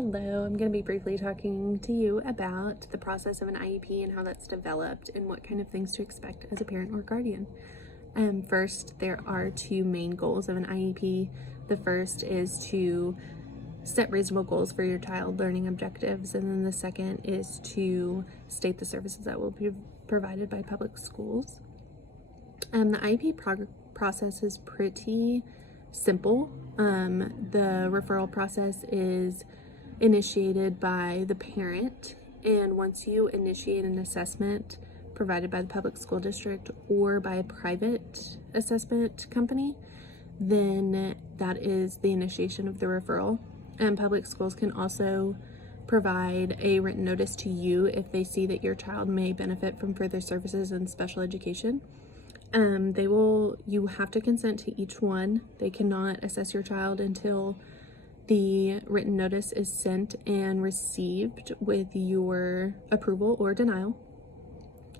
Hello, I'm going to be briefly talking to you about the process of an IEP and how that's developed and what kind of things to expect as a parent or guardian. First, there are two main goals of an IEP. The first is to set reasonable goals for your child learning objectives, and then the second is to state the services that will be provided by public schools. The IEP process is pretty simple. The referral process is initiated by the parent, and once you initiate an assessment provided by the public school district or by a private assessment company, then that is the initiation of the referral. And public schools can also provide a written notice to you if they see that your child may benefit from further services in special education. You have to consent to each one. They cannot assess your child until the written notice is sent and received with your approval or denial.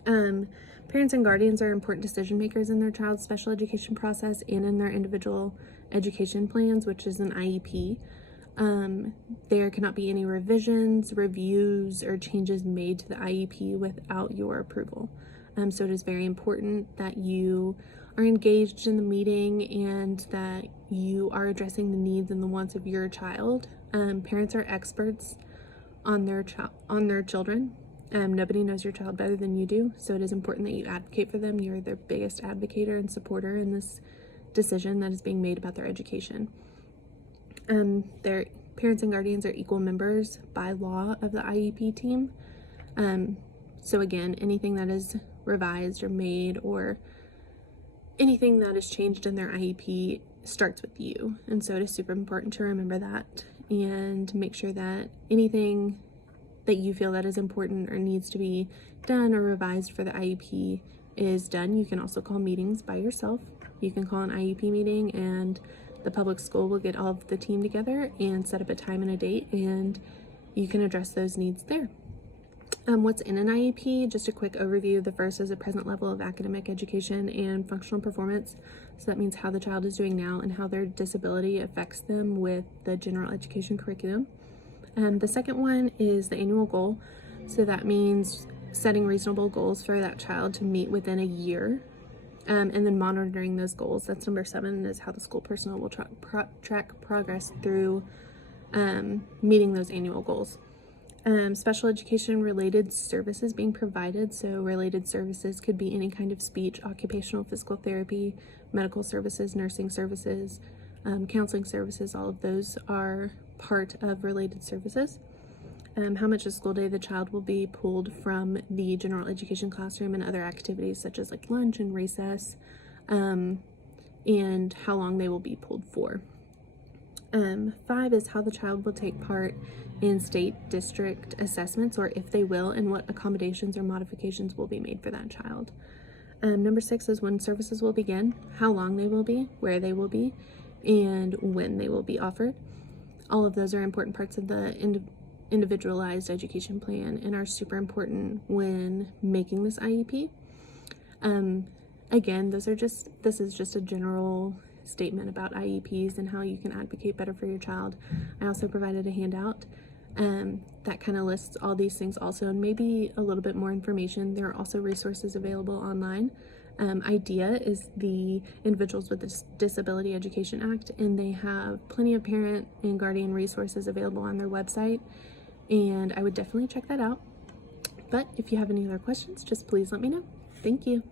Parents and guardians are important decision makers in their child's special education process and in their individual education plans, which is an IEP. There cannot be any revisions, reviews, or changes made to the IEP without your approval. So it is very important that you are engaged in the meeting and that you are addressing the needs and the wants of your child. Parents are experts on their children. Nobody knows your child better than you do, so it is important that you advocate for them. You're their biggest advocator and supporter in this decision that is being made about their education. Their parents and guardians are equal members by law of the IEP team. So again, anything that is revised or made or anything that is changed in their IEP starts with you. And so it is super important to remember that and make sure that anything that you feel that is important or needs to be done or revised for the IEP is done. You can also call meetings by yourself. You can call an IEP meeting and the public school will get all of the team together and set up a time and a date, and you can address those needs there. What's in an IEP? Just a quick overview. The first is a present level of academic education and functional performance. So that means how the child is doing now and how their disability affects them with the general education curriculum. The second one is the annual goal. So that means setting reasonable goals for that child to meet within a year. And then monitoring those goals. That's number 7, is how the school personnel will track progress through meeting those annual goals. Special education related services being provided. So related services could be any kind of speech, occupational physical therapy, medical services, nursing services, counseling services. All of those are part of related services. How much a school day the child will be pulled from the general education classroom and other activities such as like lunch and recess, and how long they will be pulled for. 5 is how the child will take part in state district assessments, or if they will, and what accommodations or modifications will be made for that child. Number 6 is when services will begin, how long they will be, where they will be, and when they will be offered. All of those are important parts of the individualized education plan and are super important when making this IEP. Again, this is just a general statement about IEPs and how you can advocate better for your child. I also provided a handout that kind of lists all these things also, and maybe a little bit more information. There are also resources available online. IDEA is the Individuals with Disability Education Act, and they have plenty of parent and guardian resources available on their website, and I would definitely check that out. But if you have any other questions, just please let me know. Thank you.